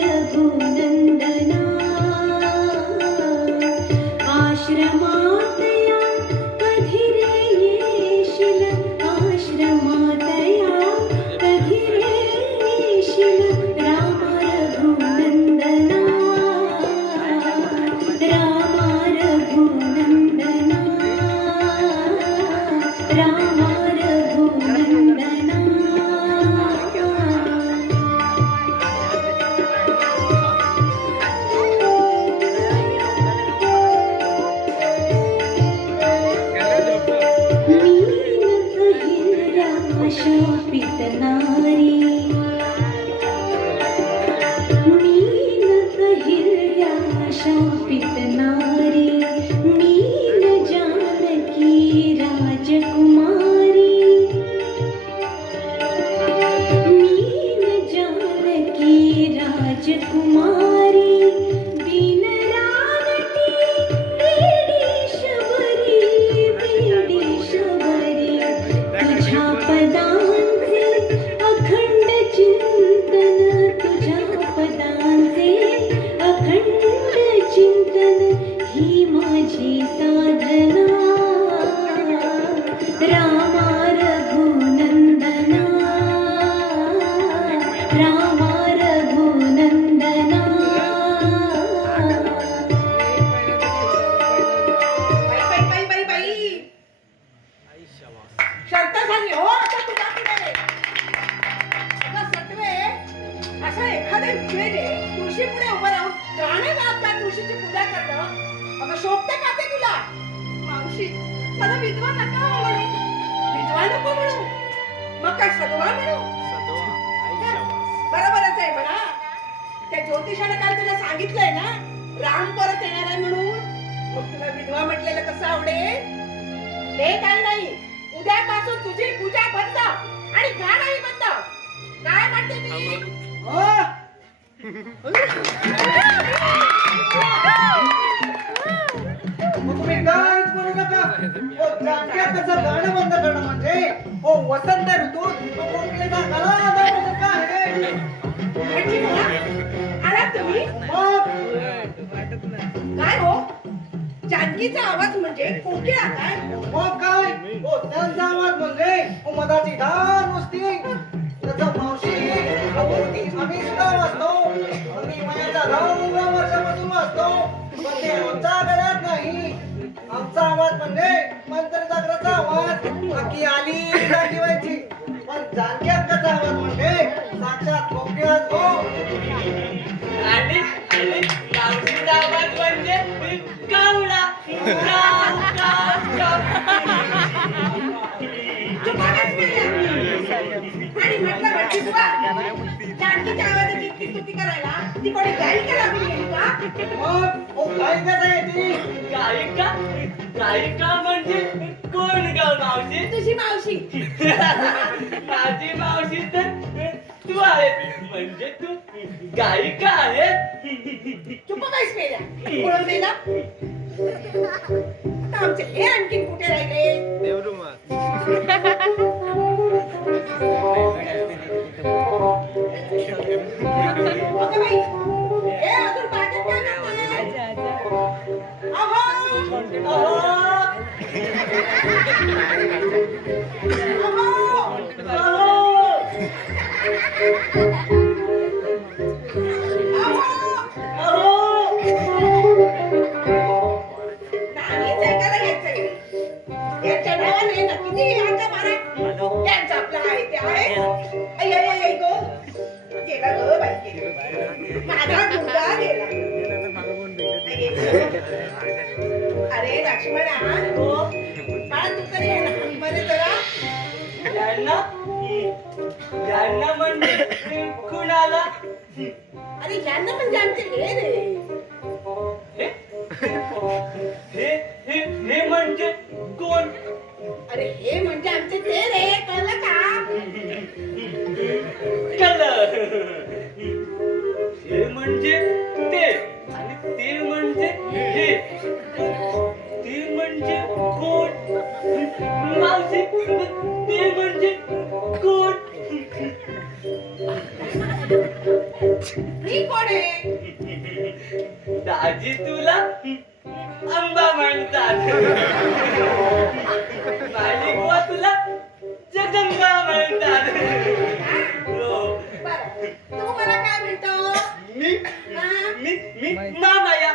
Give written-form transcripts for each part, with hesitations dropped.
रघुनंदना आश्रमात या कधी रे येशील आश्रमात या कधी रे येशील राम रघुनंदना राम रघुनंदना राम रघुनंदना शापित नारी मीन कहिल्या शापित नारी मीन जानकी राजकुमारी मीन जानकी राजकुमारी दीन रावटी वेडी शबरी तुझ्या पदांचे अखंड चिंतन तुझ्या पदांचे अखंड चिंतन ही माझी साधना राम रघुनंदना राम रघुनंदना शर्त झाली हो आता तुझ्या पुढे आता सटवे अशा एखाद्या वेळेने तुळशी पुढे उभं राहून गाणं गात त्या तुळशीची पूजा करणं अगं शोभते का ते तुला मावशी मला विधवा नका म्हणू विधवा नको म्हणू मग काय सदवा म्हणू बरोबरच आहे म्हणा त्या ज्योतिषाने काल तुला सांगितलंय ना राम परत येणार आहे म्हणून मग तुला विधवा म्हटलेलं कसं आवडेल ते काही नाही उद्यापासून तुझी पूजा बंद आणि गाणंही बंद काय म्हणते मी तुम्ही काहीच बोलू नका जाणक्याचं गाणं बंद करणं म्हणजे वसंत ऋतूत कोकिलेचा गळा बंद काय आलात तुम्ही काय हो जानकीचा आवाज म्हणजे कोकिळा काय मग काय त्यांचा आवाज म्हणजे मधाची धार नुसती त्याचा मावशी आम्ही सुद्धा वाचतो आम्ही वयाच्या 10 वर्षापासून वाचतो पण ते आमच्या घरात नाही आमचा आवाज म्हणजे मंत्रजागराचा आवाज बाकी आली जागी व्हायची पण जानकी अक्काचा आवाज म्हणजे साक्षात कोकिळाच हो आणि मावशीचा आवाज म्हणजे कावळा आणि म्हटलं जानकीच्या आवाजाची इतकी स्तुती करायला ती कोणी गायिका लागून गेली का मग गायिकाच आहे ती गायिका गायिका म्हणजे कोण ग मावशी तुझी मावशी माझी मावशी तर तू आहेस म्हणजे तू गायिका आहेस चुप काहीच मेल्या बोलून दे ना आता आमचे हे आणखीन कुठे राहिले अगं बाई हे अजून बागेत काय करताय? अहो अरे लक्ष्मणा बाळा तू तरी बरे जरा यांना म्हणजे कुणाला अरे यांना म्हणजे आमचे हे रे हे म्हणजे कोण अरे हे म्हणजे आमचे ते रे कळलं का कळलं हे म्हणजे ते आणि ते म्हणजे हे ते म्हणजे कोण मावशी ते म्हणजे कोण ही कोण आहे दाजी तुला आंबा म्हणतात. माझी बुवा तुला जगदंबा म्हणतात. हो. बरं तू मला काय म्हणतो मी हा? मी मामाया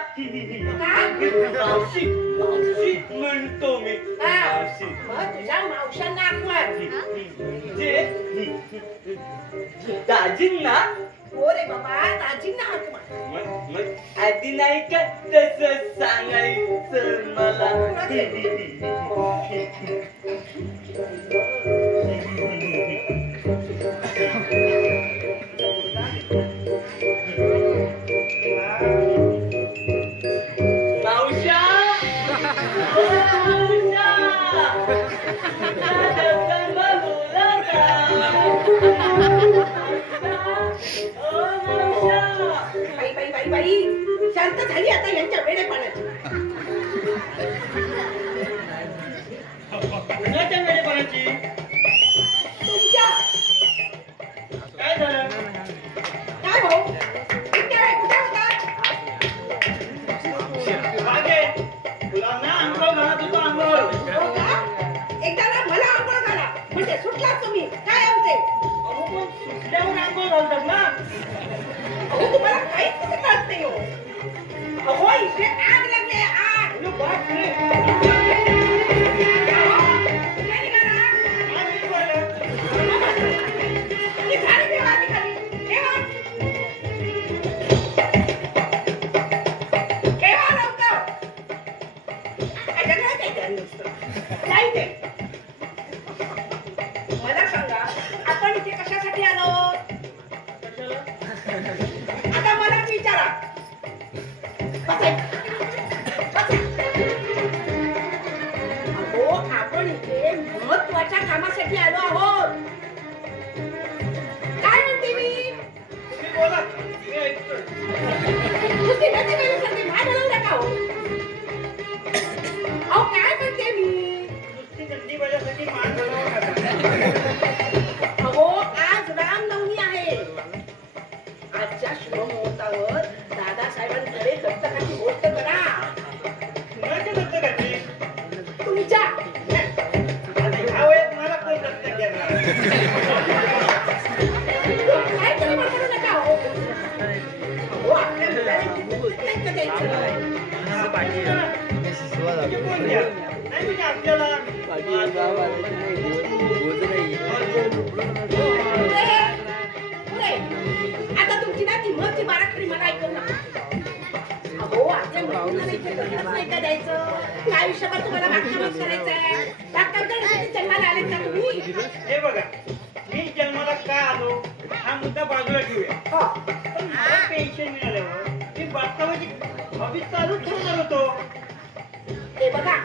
मावशी मावशी म्हणतो मी. हा. मावशी मग तुझ्या मावशांना आठवण जे दाजींना हो रे बाबा दाजींना आठवण मग आधी नाही का तसं सांगायचं मला. मावशा ओ मावशा जगदंबा बोलावता. ओ मावशा बाई बाई बाई बाई शांत झाली आता यांच्या वेडेपणाची कुणाच्या वेळेपणाची तुमच्या काय झालं काय भाऊ इतक्या वेळ कुठे होता मागे मुलांना अंघोळ घालत होतो अंघोळ. हो का एकदा ना मला आंघोळ घाला म्हणजे सुटला तुम्ही काय आमचे अहो पण सुटल्यावर अंघोळ घालतात ना. अहो तुम्हाला काहीच कसं कळत नाही हो अहो इथे आग लागली आग अरे बापरे. काय निघाला? काय नाही बोललं. ती झाडी ठेवा आधी खाली. ठेवा. ठेवा लवकर. याच्याकडे काही ध्यान नसतं. नाही ते. मला सांगा, आपण इथे कशासाठी आलो? आता मलाच विचारा. बसा. बसा. अहो, आपण इथे महत्वाच्या कामासाठी आलो आहोत. काय म्हणते मी? तुम्ही बोला मी ऐकतोय. नुसती नदी गेल्यासारखी भाग घालवू नका हो. अहो, काय म्हणते मी? नुसती थंडी वाजण्यासाठी मान घालावं लागतं. अहो, आज रामनवमी आहे. आजच्या शुभमुहूर्तावर दादासाहेबांकडे दत्तकाची गोष्ट करा. कुणाच्या दत्तकाची? तुमच्या आता ह्या वयात मला कोण दत्तक घेणार? काय तरी म्हणू नका हो. अहो, आपल्या मुलाला दत्तक नाही का द्यायचं? म्हणजे कोण घ्या? नाही म्हणजे आपल्याला पुरे. पुरे. आता तुमची ना ती महत्त्वाची बाराखडी मला ऐकू नका. अहो, आपल्या मुलींना नाही तर दत्तक नाही का द्यायचं? की आयुष्यभर तुम्हाला बागकामच करायचंय? बागकाम करण्यासाठी जन्माला आलेत का तुम्ही? हे बघा मी जन्माला का आलो हा मुद्दा बाजूला ठेवूया. हो. पण मला पेन्शन मिळाल्यावर मी बागकामाची हॉबी चालू ठेवणार होतो. हे बघा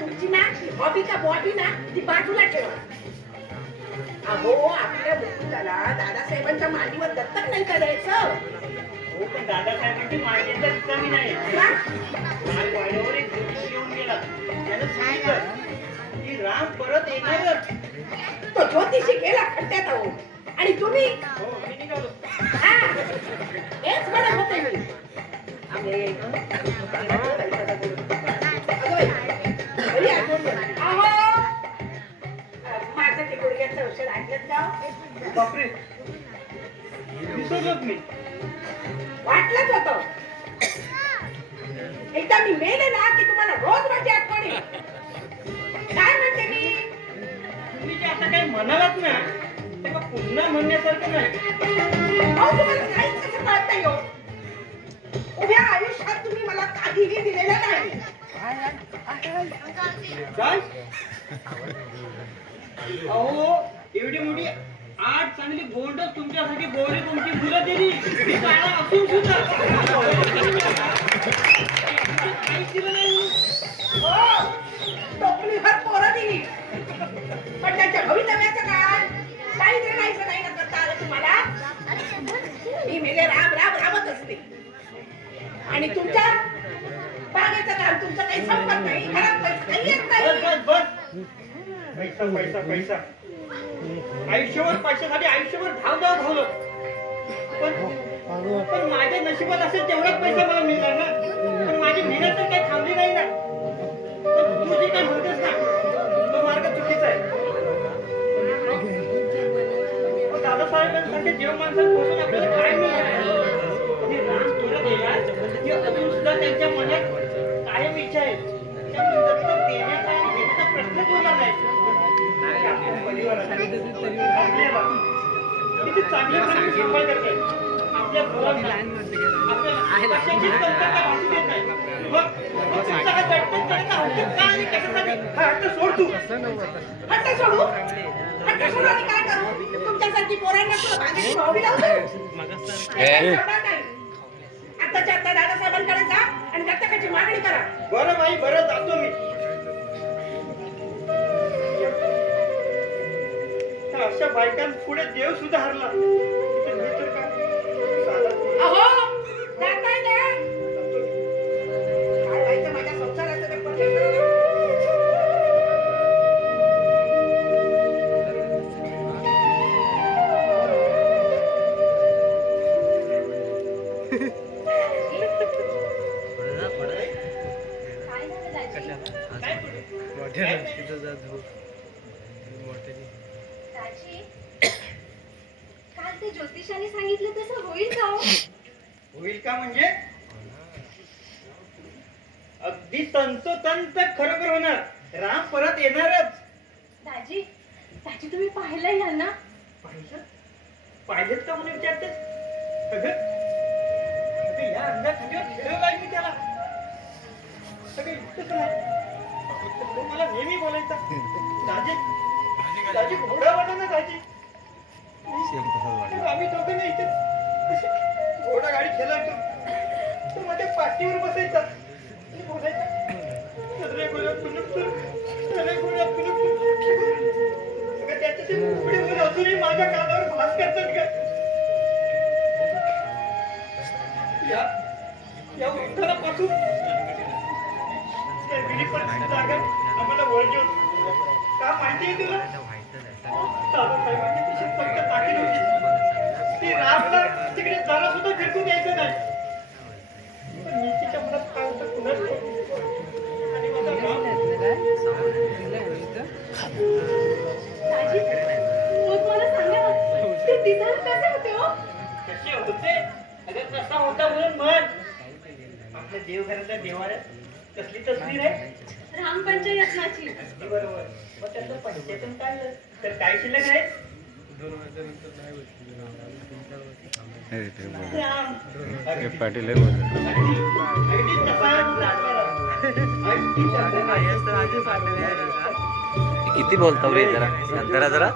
तुमची ना हॉबी का बॉबी ना ती बाजूला ठेवा. अहो आपल्या मुलाला दादासाहेबांच्या मांडीवर दत्तक नाही का द्यायचं? हो पण दादासाहेबांची माहिती तर कमी नाही. का? आज वाड्यावर एक ज्योतिषी येऊन गेला. त्यानं सांगितलं की राम परत येणारच. तो ज्योतिषी गेला खड्ड्यात अहो आणि तुम्ही हो मी निघालो. हा हेच म्हणत होते मी. अरे, अगं बाई, घरी आठवण झाली. अहो, माझं ते गुडघ्याचं औषध ऐकलं का? बापरे विसरलोच मी. वाटलंच होतं. एकदा मी मेले ना की तुम्हाला रोज माझी आठवण येईल. काय म्हणते मी? तुम्ही जे आता काही म्हणालात ना तेव्हा पुन्हा म्हणण्यासारखं नाही. अहो तुम्हाला काहीच कसं कळत नाही हो. उभ्या आयुष्यात तुम्ही मला काहीही दिलेलं नाही. काय अहो एवढी मोठी आठ चांगली बोर्डच तुमच्यासाठी बोर्डे तुमची मुलं दिली. ती शाळा असून सुद्धा काहीच दिलं नाही. हो, टोपलीभर पोरं दिली. पण त्यांच्या भवितव्याचं काय? काहीतरी नाही ना करता आलं तुम्हाला. मी मेले राबत असते. आणि तुमच्या बागेचं काम तुमचं काही संपत नाही. घरात पैसा काही येत नाही. बस बस बस. पैसा पैसा पैसा आयुष्यभर पैशासाठी आयुष्यभर धावलं पण पण माझ्या नशिबात असेल तेवढाच पैसा मला मिळणार ना. पण माझी मेहनत तर काही थांबली नाही ना. पण तू जे काही म्हणतेस ना तो मार्ग चुकीचा आहे. दादासाहेबांसारखे देव माणसांपासून आपल्याला काय मिळणार? आणि राम परत येणार ही अजून सुद्धा त्यांच्या मनात कायम इच्छा आहे. त्यानंतर तर देण्याचा आणि घेण्याचा प्रश्नच होणार नाही. आपल्या परिवारासाठी आपल्याला किती चांगल्या प्रकारे सांभाळ करतायत. आपल्या मुलांना आपल्याला कशाचीच कमतरता भासू देत नाही. मग तुमचा हा दटपण करायचा हट्ट का आणि कशासाठी? हा हट्ट सोड तू. हट्ट सोडू हट्ट सोडू आणि काय करू? तुमच्यासारखी पोरांना तुला भांडीची भावडी लावू दे? सोडणार नाही. आत्ताच्या आत्ता दादासाहेबांकडे जा आणि दत्तकाची मागणी करा. बरं बाई, बरं जातो मी. त्या अशा बायकांपुढे देव सुद्धा हरला तर मी तर काय साधा पोरगा. अहो जाताय ना? काय व्हायचं माझ्या संसाराचं ते पण नाही कळलं. काय झालं दाजी? काय पुढे? दाजी, काल ते ज्योतिषाने सांगितलं तसं होईल का हो? होईल का म्हणजे अगदी तंतोतंत खरोखर होणार. राम परत येणारच. दाजी, दाजी तुम्ही पाहिलं या ना? पाहिलं पाहिलं का म्हणून विचारतेस? अगं अगं, या अंगाखांद्यावर फिरवलाय मी त्याला. अगं इतकंच नाही, तो मला नेहमी बोलायचा, दाजी दाजी घोडा वाटा ना दाजी. आम्ही दोघं नाही इथे घोडा गाडी खेळायचो. तो माझ्या पाठीवर बसायचा आणि बोलायचा, "अरे घोडा पुनुकपुर, अरे घोडा पुनुकपुर." अगं त्याचे ते पुढे बोल अजूनही माझ्या कानावर भास करतात का? या उद्धारापासून त्या विहिरीपर्यंत जागा आम्हाला वळजो. का माहितीये तुला? दादासाहेबांनी तशी फक्त ताकीद होती. ती रामला तिकडे जरा सुद्धा फिरकू द्यायचं नाही. पण मी तिच्या मनात काय होतं कुणाच ठाऊक. आणि माझा राम दाजी, मग मला सांगा ना, ते दिसायला कसे होते हो? कसे होते? अगं कसा होता म्हणून म्हण. आपल्या देवघरातल्या देवाऱ्यात कसली तस्वीर आहे? राम पंचरत्नाची. अगदी बरोबर. मग त्याचं पंचायतन काढलं तर काय शिल्लक आहे? राम. पाटील अगदी तसाच लागला. अगदी तसाच. किती बोलतो रे जरा शांत राहा जरा.